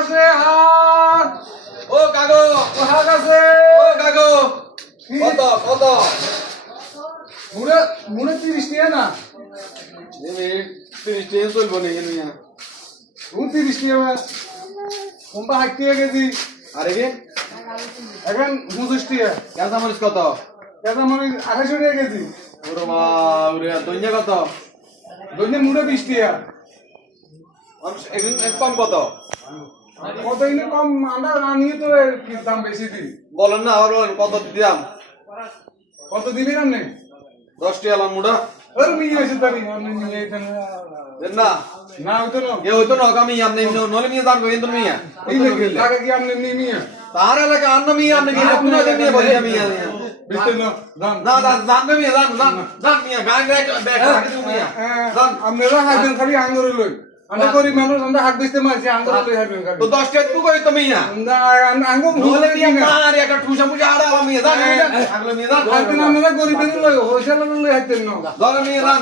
আছে হাত ও কাগো ও হাত আছে ও কাগো কত কত মুড়ে মুড়ে 30 টাকা না এই 30 টাকা চলবো না এনিয়া 29 টাকা কোনটা 60 টাকা কেজি আরে কি এখন 29 টাকা কাঁচা মরিচ কত কেদা মানে 28 টাকা কেজি ওরে বাবা দইয়া কত দইনে মুড়ে 20 টাকা এখন কম কত কত ইনে কম আমরা না নিয়ে তো এর কি দাম বেশি দিই বলেন না আর বলেন কত দিলাম কত দিবি না নে 10 টাকা লাম মুড়া আর নিয়ে এসে তারি অন্য নিয়ে এখান দেন না না হইতো না এ হইতো না আমি আপনি নলে নিয়ে যান কইন তুমি এই লাগে টাকা কি আপনি নিয়ে তার এলাকা আন্ন মিয়া আপনি কি আপনি নিয়ে বলি আমি বিতে না দাম না জান মিয়া জান মিয়া গান গাই ব্যাগ রাখি তুমি মিয়া জান আপনারা হাতেন খালি আঙ্গুর লই আমরা করি মানুষ আমরা হাত দিতে মারছি আঙ্গুর লই হাতেন খালি তো 10 টাকা তুই কই তুমি মিয়া না আঙ্গুর নলে নিয়ে মার একটা ঠুসা মুজা আড়া মিয়া জান আগলে মিয়া জান হাতেন আমরা গরিবের লই হোলসেল লই হাতেন না ধরে মিয়া জান